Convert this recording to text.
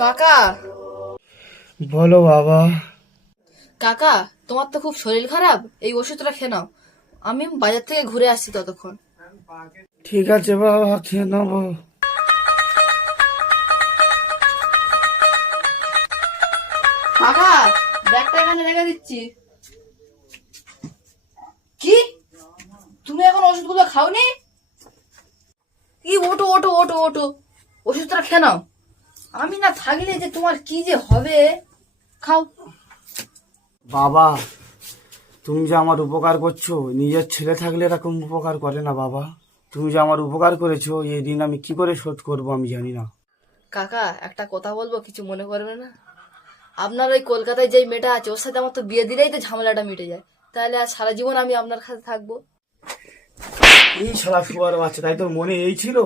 কাকা। বলো বাবা। কাকা, তোমার তো খুব শরীর খারাপ, এই ওষুধটা খেয়ে নাও। আমি বাজার থেকে ঘুরে আসছি ততক্ষণ। ঠিক আছে বাবা, খেয়ে নেবো। কাকা, ব্যাগটা এখানে রেখে দিচ্ছি। কি, তুমি এখন ওষুধগুলো খাওনি? কি, ওঠো ওঠো ওঠো ওঠো, ওষুধটা খেয়ে নাও। আমি না থাকলে যে তোমার কি যে হবে। খাও। বাবা, তুমি যে আমার উপকার করছো, নিজের ছেলে থাকলে এরকম উপকার করে না বাবা। তুমি যে আমার উপকার করেছো, এই দিন আমি কি করে শোধ করবো আমি জানি না। কাকা, একটা কথা বলবো, কিছু মনে করবে না? আপনার ওই কলকাতায় যেই মেয়েটা আছে, ওর সাথে আমার তো বিয়ে দিলেই তো ঝামেলাটা মিটে যায়। তাহলে আর সারা জীবন আমি আপনার কাছে থাকবো। এই শালা শুয়ার বাচ্চা, তাই তোর মনে এই ছিল?